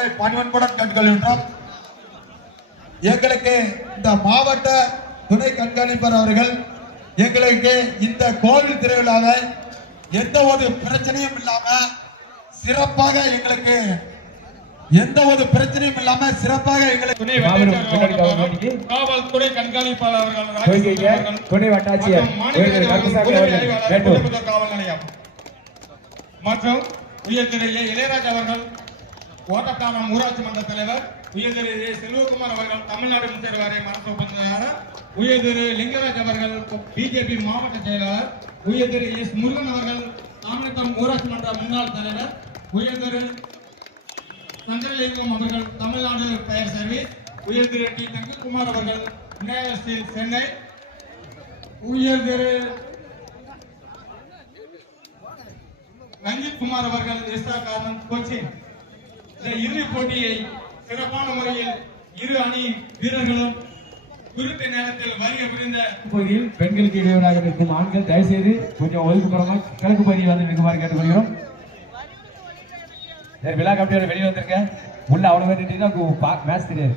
உங்களை பணிவன்புடன் கேட்டுக்கொள்கின்றோம். எங்களுக்கு இந்த மாவட்ட துணை கண்காணிப்பர் அவர்கள் எங்களுக்கு இந்த கோவில் திருவிழாவை எந்த ஒரு பிரச்சனையும் இல்லாம சிறப்பாக எங்களுக்கு எந்த ஒரு பிரச்சனையும் இல்லாம சிறப்பாக எங்களுக்கு துணை காவல்துறை கண்காணிப்பாளர் துணை வட்டாட்சியர் காவல் நிலையம். மற்றும் உயர் திரு ஏ. இளையராஜா அவர்கள் ஓட்டத்தாமம் ஊராட்சி மன்ற தலைவர் உயர்திரு ஏ. செல்வகுமார் அவர்கள் தமிழ்நாடு முதல்வரை வாரிய மருத்துவ உயர்திரு உயர் லிங்கராஜ் அவர்கள் பிஜேபி மாவட்ட செயலாளர். உயர்திரு எஸ் முருகன் அவர்கள் தாமிரத்தம் ஊராட்சி மன்ற முன்னாள் தலைவர். உயர்திரு சந்திரலிங்கம் அவர்கள் தமிழ்நாடு பெயர் சர்வீஸ். உயர்திரு டி தங்கக்குமார் அவர்கள் விநாயகர் சென்னை. உயர்திரு ரஞ்சித் குமார் அவர்கள் எஸ்ஆ கார்மன் கோச்சிங் இந்த இறுதிப் போட்டியை சிறப்பான முறையில் இரு அணி வீரர்களும் குறித்த நேரத்தில் வருகை புரிந்த பகுதியில் பெண்களுக்கு இடையூறாக இருக்கும் ஆண்கள் தயவுசெய்து கொஞ்சம் ஒதுக்குப்புறமா கிழக்கு பகுதியில் வந்து மிகுமாறு கேட்டுக்கொள்கிறோம். விழா கமிட்டியோட வெளியே வந்திருக்கேன். உள்ள அவ்வளவு பேர் மேட்ச் தெரியாது.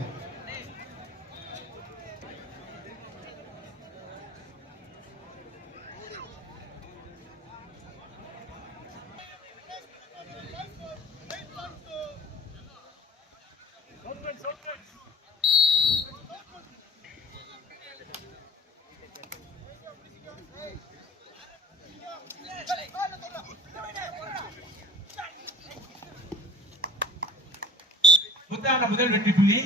முதல் வெற்றி புள்ளி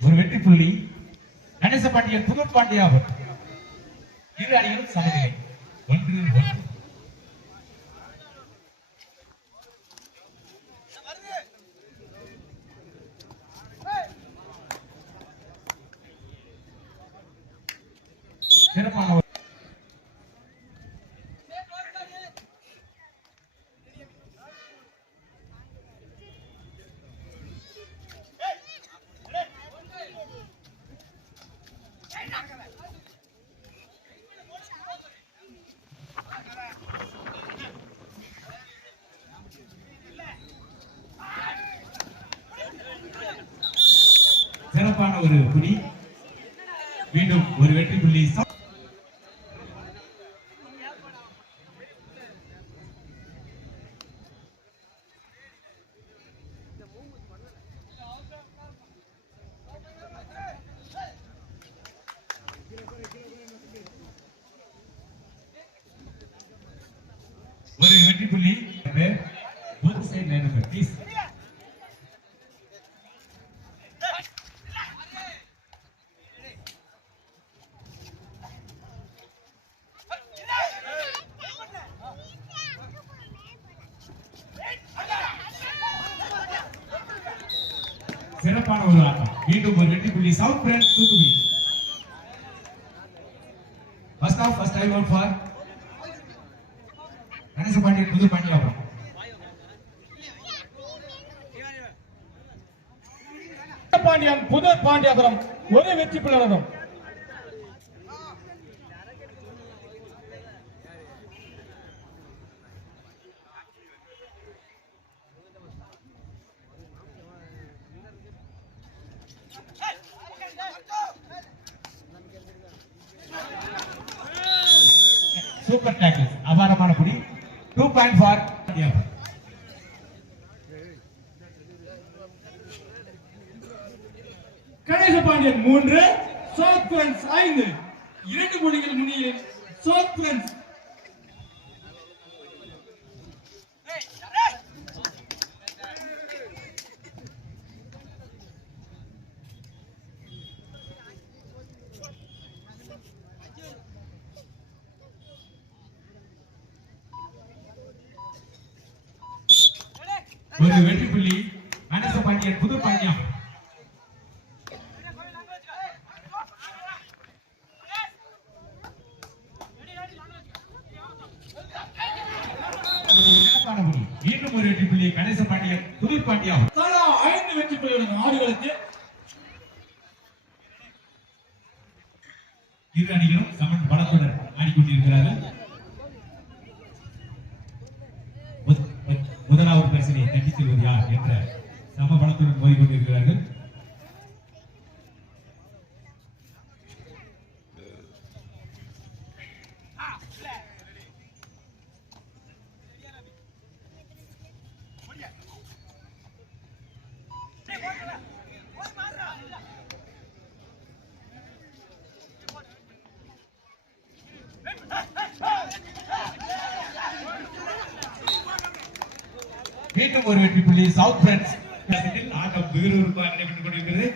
ஒரு வெற்றி புள்ளி கணேச பாண்டியன் புது பாண்டியாவர் இரு அணிகளும் சமநிலை ஒன்று ஒன்று சிறப்பான ஒரு சிறப்பான ஒரு புலி. மீண்டும் ஒரு வெற்றி புள்ளி. சிறப்பான ஒரு ஆட்டம் மீண்டும் ஒரு ரெண்டு புள்ளி south friends Thoothukudi. First of first time out for Ganesa Pandian Pudhu Pandiyapuram Pandian புது பாண்டியாபுரம் ஒரு வெற்றி பிள்ளை சூப்பர் டேக்கிள் அபாரமான புடி two point for Pandiyapuram Veerapandian மூன்று. சோக் ஐந்து. இரண்டு மொழிகள் முன்னிலையில் சோக் பிரான்ஸ் ஒரு வெற்றி புள்ளி கணேச பாண்டியன் புது பாண்டியம் சிறப்பான புள்ளி. மீண்டும் ஒரு வெற்றி புள்ளி கணேச பாண்டியன் புது பாண்டியம் தலா ஐந்து வெற்றி புள்ளிகளுடன் ஆடுகளுக்கு இரு அணிகளும் சமன் பலத்துடன் ஆடிக்கொண்டிருக்கிறார்கள் முத- முத- முதலாவது பரிசினை தட்டிச் செல்வது யார் என்ற சம பலத்துடன் மோதிக்கொண்டிருக்கிறார்கள் கொண்டிருக்கிறார்கள் ஒரு வெற்றி புள்ளி சவுத் பிரான்ஸ் ஆட்டம் விறுவிறுப்பாக நடைபெற்றுக் கொண்டிருக்கிறது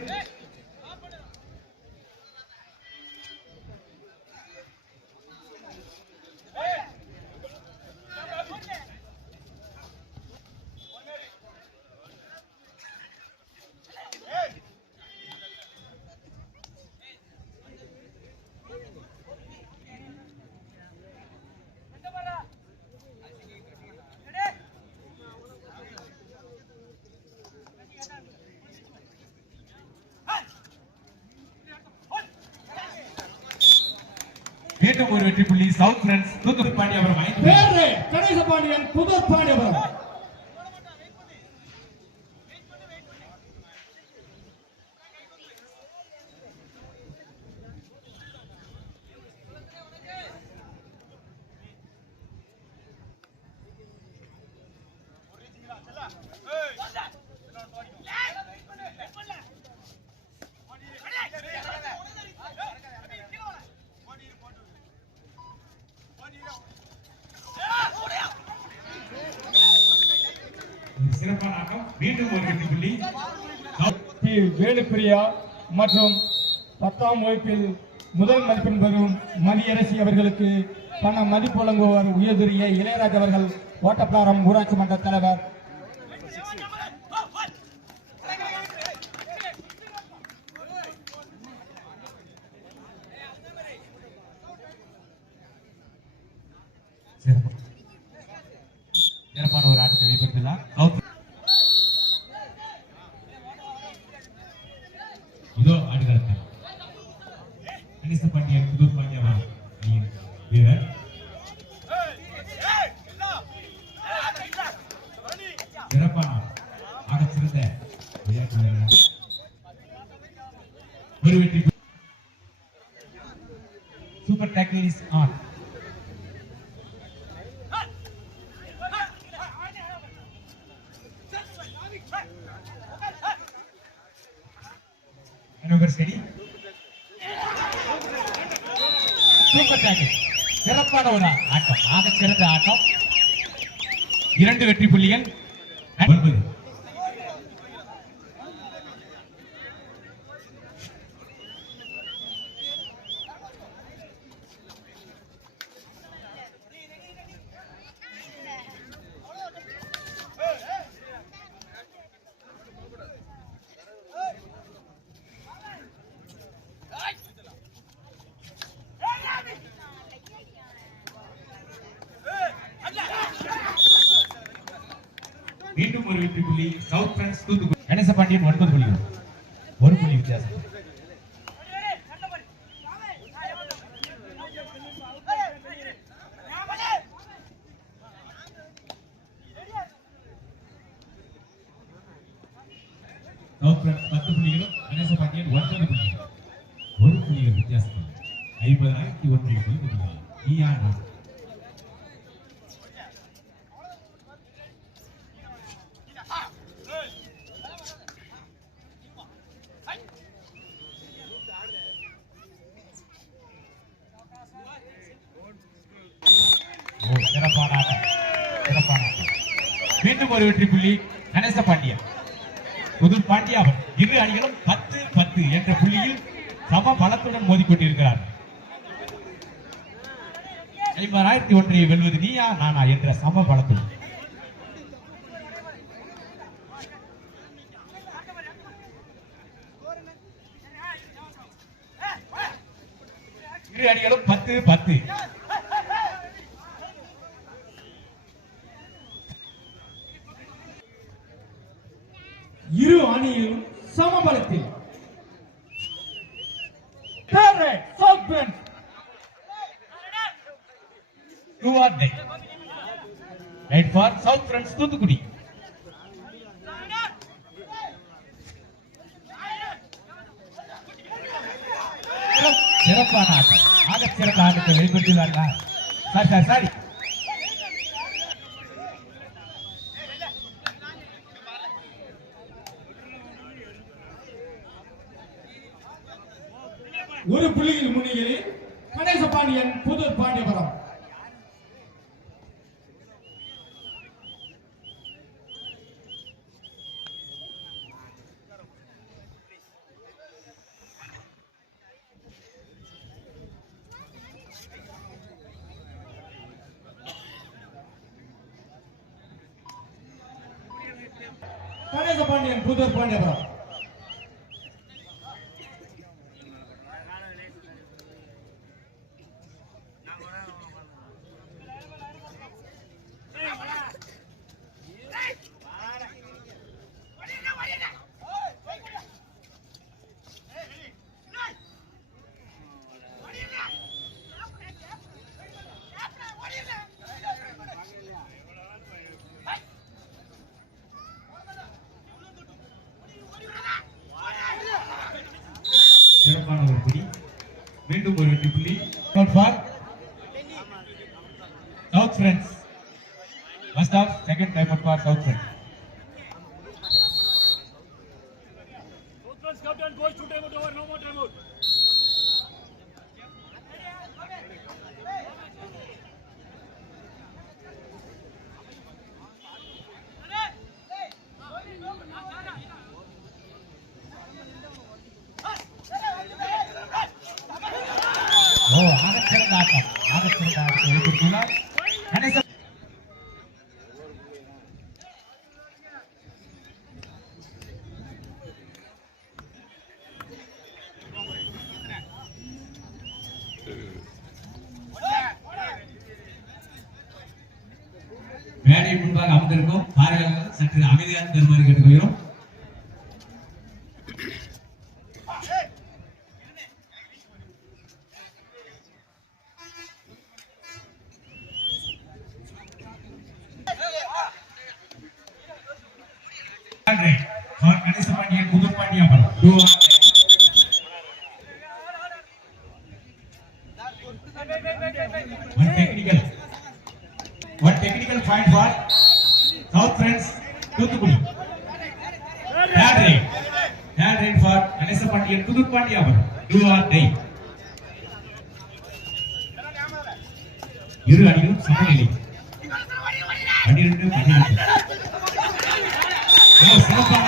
மீண்டும் ஒரு வெற்றி புள்ளி சவுத் பிரான்ஸ் தூத்துக்குடி பாண்டியாபுரம் கணேச பாண்டியன் புது பாண்டியபுரம் ஒரு சிறப்பான மீண்டும் ஒரு வெற்றி புள்ளி. பி வேலுப்பிரியா மற்றும் பத்தாம் வகுப்பில் முதல் மதிப்பெண் பெறும் மணியரசி அவர்களுக்கு பண மதிப்பு வழங்குவார் உயர்துரிய இளையராஜ் அவர்கள் ஓட்டப்பிளாரம் ஊராட்சி மன்ற தலைவர் சிறப்பு சிறப்பான ஒரு ஆட்டத்தை வெளிப்படுத்தலாம் சவுத் இதோ ஆடுகளத்தில் கணிச பாண்டியன் புதூர் பாண்டியவன் அணியின் வீரர் சிறப்பான ஆகச் சிறந்த விளையாட்டு வீரர் ஒரு வெற்றி super tackle is on number சரி சூப்பர் டேக்கிள் சிறப்பான ஒரு ஆட்டம். ஆக சிறந்த ஆட்டம். இரண்டு வெற்றி புள்ளிகள் ஒன்பது மீண்டும் ஒரு வெற்றி புள்ளி சவுத் பிரான்ஸ் தூத்துக்குடி. கணேச பாண்டியன் ஒன்பது புள்ளிகள் ஒரு புள்ளி வித்தியாசம் சவுத் பிரான்ஸ் பத்து புள்ளிகளும் கணேச பாண்டியன் ஒன்பது புள்ளிகள் ஒரு புள்ளிகள் வித்தியாசம் ஐம்பதாயிரத்தி ஒன்று புள்ளிகள் நீயார் ஓ சிறப்பான ஆட்டம் சிறப்பான ஆட்டம் மீண்டும் ஒரு வெற்றி புள்ளி கணேச பாண்டியன் புது பாண்டியாவன் இரு அணிகளும் பத்து பத்து என்ற புள்ளியில் சம பலத்துடன் மோதிக்கொண்டிருக்கிறார் ஐம்பதாயிரத்தி ஒன்றை வெல்வது நீயா நானா என்ற சம பலத்துடன். இரு அணிகளும் பத்து பத்து. இரு அணியிலும் சமபலத்தில். தூத்துக்குடி சிறப்பான ஆட்டம். ஆக சிறந்த ஆட்டத்தை வெளிப்படுத்தியுள்ளார்களா சாரி சாரி சாரி ஓ ஆகச்சிறந்த ஆட்டம் ஆகச்சிறந்த ஆட்டத்தை வெளிப்படுத்தியுள்ளார் கணேச மேடை முன்பாக அமர்ந்திருக்கும் பார்வையாளர்கள் சற்று அமைதியான தருமாறு south friends Thoothukudi. Third rate third rate for Ganesha Pandian Pudhu Pandiyapuram two or tie இரு அணிகளும் சமநிலை. பன்னிரண்டு பன்னிரண்டு. சிறப்பான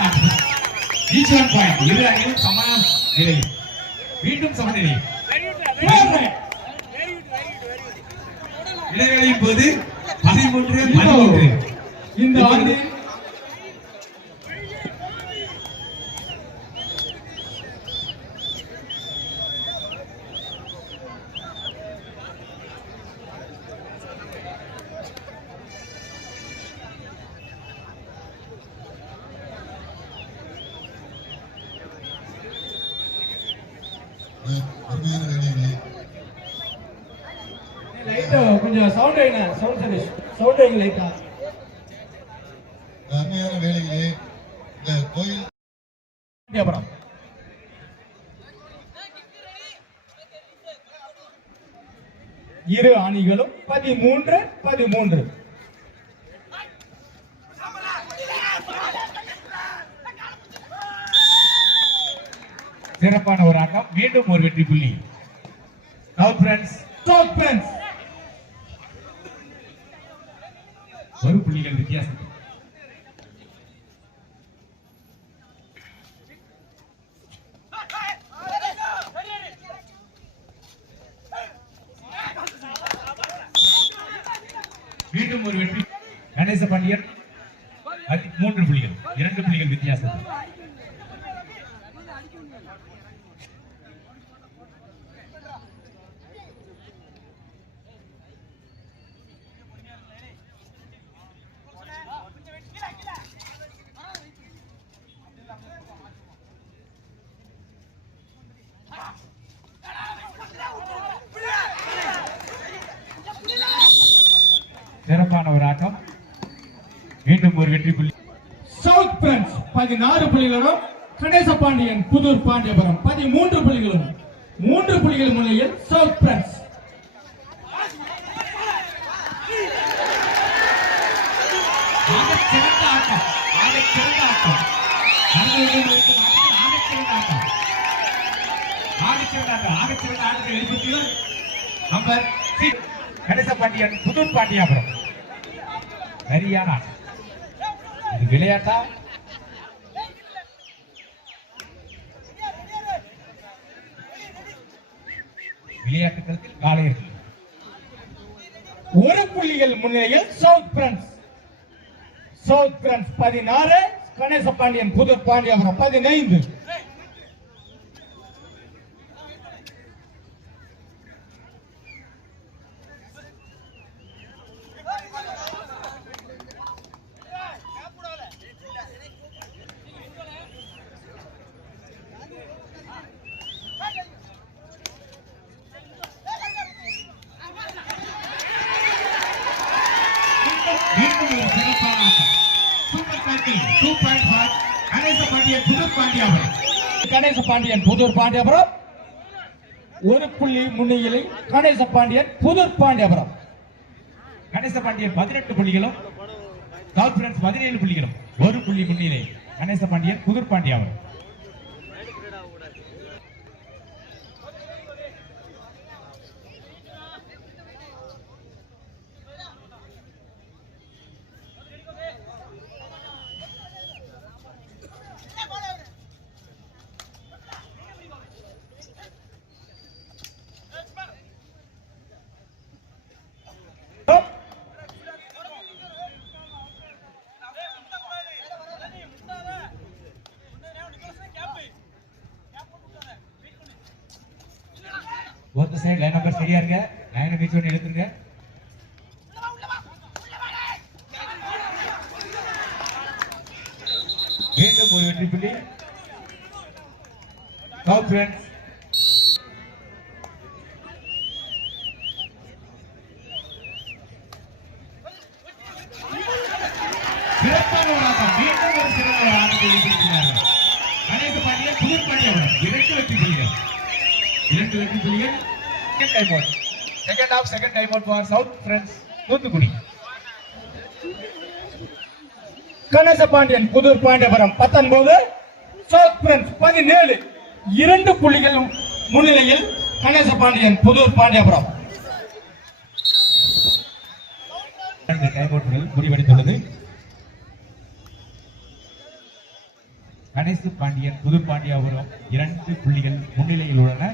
ஈச் ஒன் பாயிண்ட் இரு அணிகளும் சம நிலை மீண்டும் சமநிலை. இடைவேளையின் போது பதிமூன்று பதிமூன்று. இந்த ஆண்டு லைட்டா கொஞ்சம் சவுண்ட் வைங்க சவுண்ட் சர்வீஸ் சவுண்ட் லைட்டா இந்த அருமையான வேலைகளே இந்த கோயில் பாண்டியபுரம் இரு அணிகளும் பதிமூன்று பதிமூன்று. சிறப்பான ஒரு ஆட்டம். மீண்டும் ஒரு வெற்றி புள்ளி. Now friends South Friends. ஒரு புள்ளிகள் வித்தியாசம் மீண்டும் ஒரு வெற்றி கணேச பாண்டியன் மூன்று புள்ளிகள் இரண்டு புள்ளிகள் வித்தியாசம் சிறப்பான ஒரு ஆட்டம் மீண்டும் ஒரு வெற்றி புள்ளி சவுத் பிரான்ஸ் பதினாறு புள்ளிகளும் கணேச பாண்டியன் புதூர் பாண்டியபுரம். பதிமூன்று புள்ளிகளும் மூன்று புள்ளிகள் முன்னிலையில் சவுத் பிரான்ஸ். ஆகச் ஆட்டம் ஆட்டம். ஆட்டம். ஆட்டம் ஆட்டத்தை வெளிப்படுத்தியவர் நம்பர் கணேச பாண்டியன் புதூர் பாண்டியாபுரம். சரியான ஆட்டம். இது விளையாட்டா? விளையாட்டு களத்தில் காளையர்கள் ஒரு புள்ளிகள் முன்னிலையில் சவுத் பிரான்ஸ் சவுத் பிரான்ஸ் பதினாறு கணேச பாண்டியன் புது பாண்டியபுரம் பதினைந்து. மீண்டும் ஒரு சிறப்பான super two point Ganesa Pandian Pudhur Pandiyapuram Ganesa Pandian Pudhur Pandiyapuram ஒரு புள்ளி முன்னிலை கணேச பாண்டியன் புதூர் பாண்டியபுரம் கணேச பாண்டியன் பதினெட்டு புள்ளிகளும் சவுத் பதினேழு புள்ளிகளும். ஒரு புள்ளி முன்னிலை கணேச பாண்டியன் புதூர் பாண்டியாபுரம் ஒரு சைடு லைன் நம்பர் சரியா இருங்க. லைனை மீச்சு ஒன்று எடுத்துருங்க மீண்டும் ஒரு வெற்றி புள்ளி. டாப் பிரான்ஸ் சிறப்பான ஒரு ஆட்டம் மீண்டும் ஒரு சிறந்த ஆட்டத்தை வெளிப்படுத்தினார்கள் கணேச பாண்டியன் புதூர் பாண்டியவரம் இரண்டு வெற்றி புள்ளிகள். இரண்டு வெற்றி புள்ளிகள். Second time out second of second time out for south friends Thoothukudi. Ganesa Pandian Pudhur Pandiyapuram பத்தொன்பது. சவுத் ஃப்ரெண்ட்ஸ் பதினேழு. இரண்டு புள்ளிகள் முன்னிலையில் கணேச பாண்டியன் புதூர் பாண்டியபுரம் இரண்டு முடிவடைந்துள்ளது கணேச பாண்டியன் புது பாண்டியாபுரம் இரண்டு புள்ளிகள் முன்னிலையில் உள்ளன.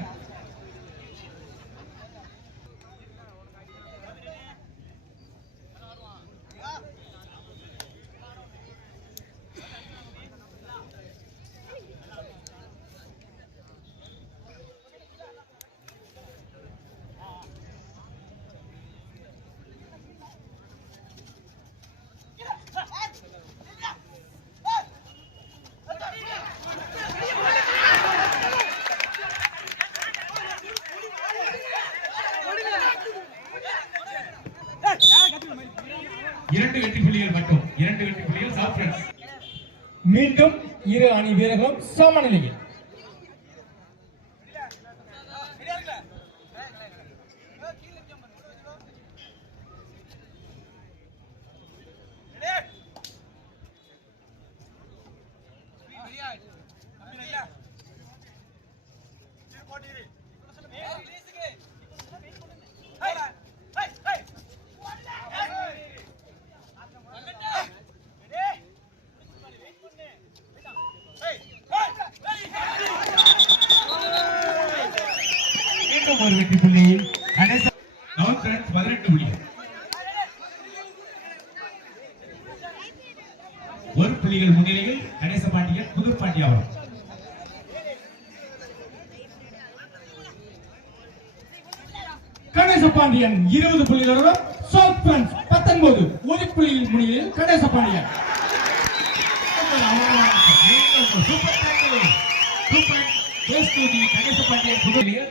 பாண்டியன் இருபது புள்ளிகளுடன் சவுத் பிரான்ஸ் பத்தொன்பது. ஒரு புள்ளியில் முன்னிலையில் கணேச பாண்டியன்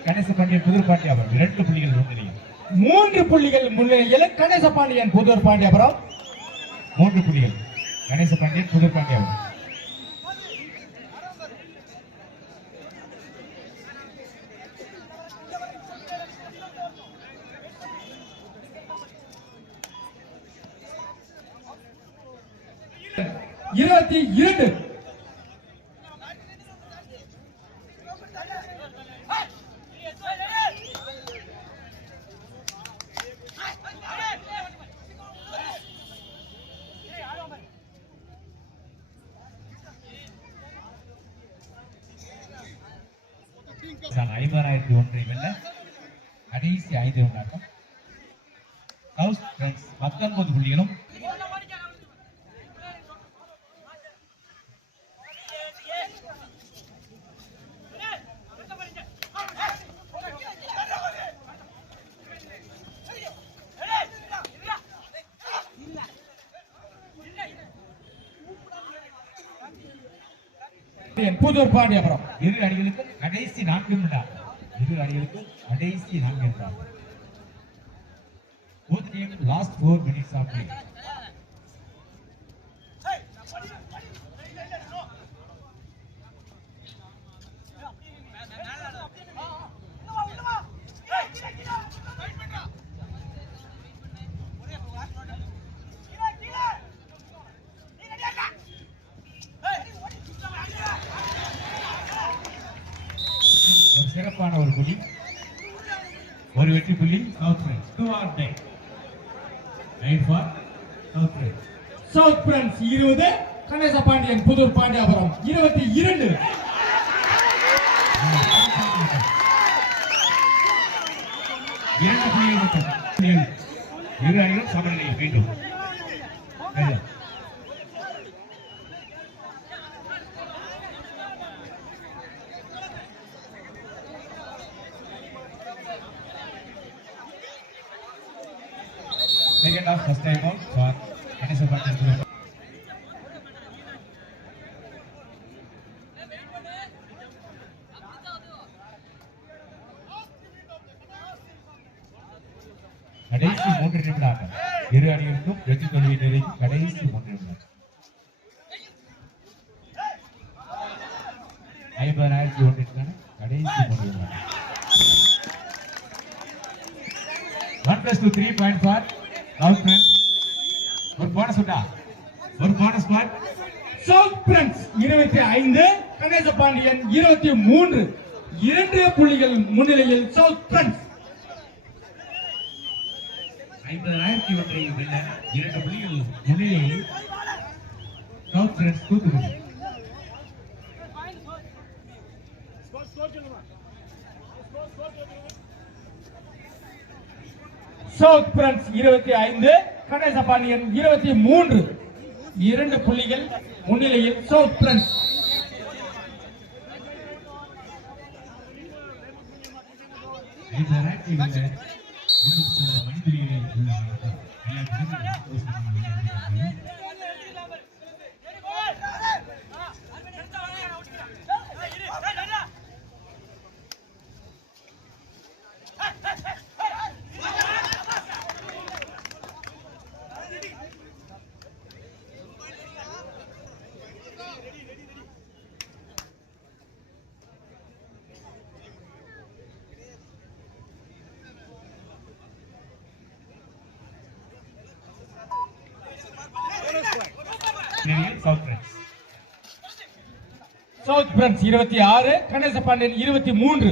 கணேச பாண்டியன் புள்ளிகள் மூன்று புள்ளிகள் முன்னிலையில் கணேச பாண்டியன் புதூர் பாண்டியபுரம். மூன்று புள்ளிகள். கணேச பாண்டியன் புதுர் பாண்டியாவரம் இருபத்தி இரண்டு ஐம்பதாயிரத்தி ஒன்றை வெல்ல கடைசி ஐந்து உண்டாட்டம் சவுத் ஃப்ரெண்ட்ஸ் பத்தொன்பது புள்ளிகளும் புதூர் அப்புறம். இரு அடிகளுக்கு கடைசி நான்கு உண்டாட்டம் இரு அடிகளுக்கு கடைசி நான்கு உண்டாட்டம் Both team last four சிறப்பான ஒரு புள்ளி ஒரு வெற்றி புள்ளி south friends do or die raid for south friends south friends இருபது கணேச பாண்டியன் புதூர் பாண்டியபுரம் இருபத்தி இரண்டு. இரண்டு புள்ளிகள் மட்டும். இரு அணிகளும் சமநிலையில் மீண்டும். கடைசி மூன்று நிமிட இரு அணிகளுக்கும் வெற்றி தோல்வி நிறைக்கும் கடைசி மூன்று நிமிடம் ஐம்பதாயிரத்தி ஒன்றிற்கான கடைசி மூன்று நிமிடம் one plus two three point for love friends ஒரு போனஸ் உண்டா? ஒரு போனஸ் பாயிண்ட் சவுத் பிரான்ஸ் இருபத்தி ஐந்து கணேச பாண்டியன் இருபத்தி மூன்று. இரண்டு புள்ளிகள் முன்னிலையில் சவுத் பிரான்ஸ் ஐம்பதாயிரத்தி ஒன்றை வெல்ல இரண்டு புள்ளிகள் முன்னிலையில் confidence friends Thoothukudi south friends இருபத்தி ஐந்து கணேச பாண்டியன் இருபத்தி மூன்று. இரண்டு புள்ளிகள் முன்னிலையில் சவுத் பிரான்ஸ் ஐம்பதாயிரத்தி சவுத் பிரான்ஸ் இருபத்தி ஆறு கணேச பாண்டியன் இருபத்தி மூன்று.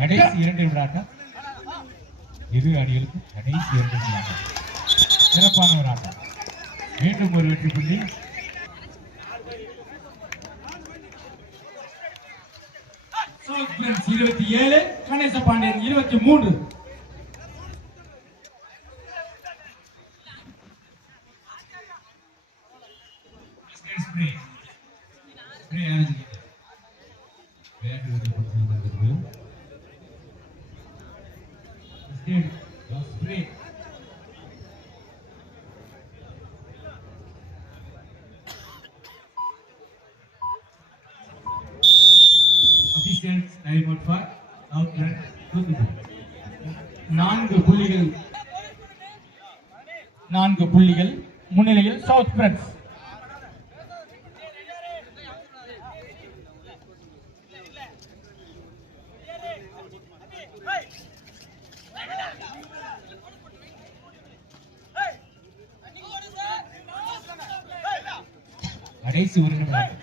கடைசி இரண்டு விட ஆட்டம் இரு அணிகளுக்கு கடைசி இரண்டு விட ஆட்டம் சிறப்பான ஒரு ஆட்டம் மீண்டும் ஒரு வெற்றி புள்ளி. இருபத்தி ஏழு கணேச பாண்டியன் இருபத்தி மூன்று. Distance diamond for out run நான்கு புள்ளிகள் நான்கு புள்ளிகள் முன்னிலையில் சவுத் பிரெண்ட்ஸ் கடைசி ஒரு நிமிடம்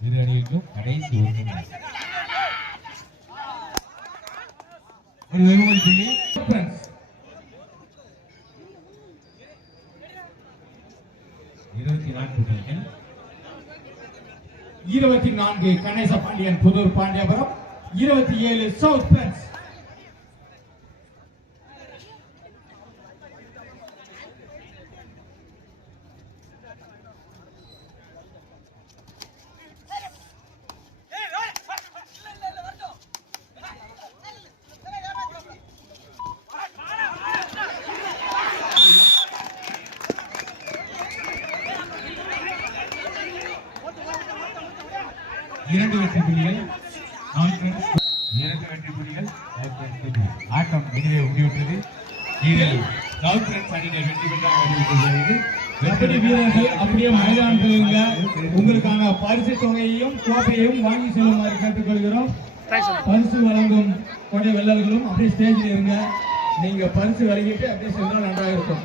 இரு அணிகளுக்கும் கடைசி ஒரு நிமிடம் ஒரு வெகுமதி புள்ளி பிரின்ஸ் இருபத்தி நான்கு புள்ளிகள் இருபத்தி நான்கு கணேச பாண்டியன் புதூர் பாண்டியபுரம் இருபத்தி ஏழு சவுத் பிரின்ஸ் இரண்டு வெற்றி புள்ளிகள். கான்ஃபரன்ஸ் இரண்டு வெற்றி புள்ளிகள். ஆட்டம் எனவே முடிவுற்றது. இதில் சவுத் பிரான்ஸ் அணியினர் வெற்றி பெற்றாக அறிவிக்கப்படுகிறது கபடி வீரர்கள் அப்படியே மைதானத்தில் உங்களுக்கான பரிசு தொகையையும் கோப்பையையும் வாங்கி செல்லுமாறு கேட்டுக்கொள்கிறோம். பரிசு வழங்கும் கொடை வெள்ளர்களும் அப்படியே ஸ்டேஜில் இருங்க. நீங்க பரிசு வழங்கிட்டு அப்படியே சென்றால் நன்றாக இருக்கும்.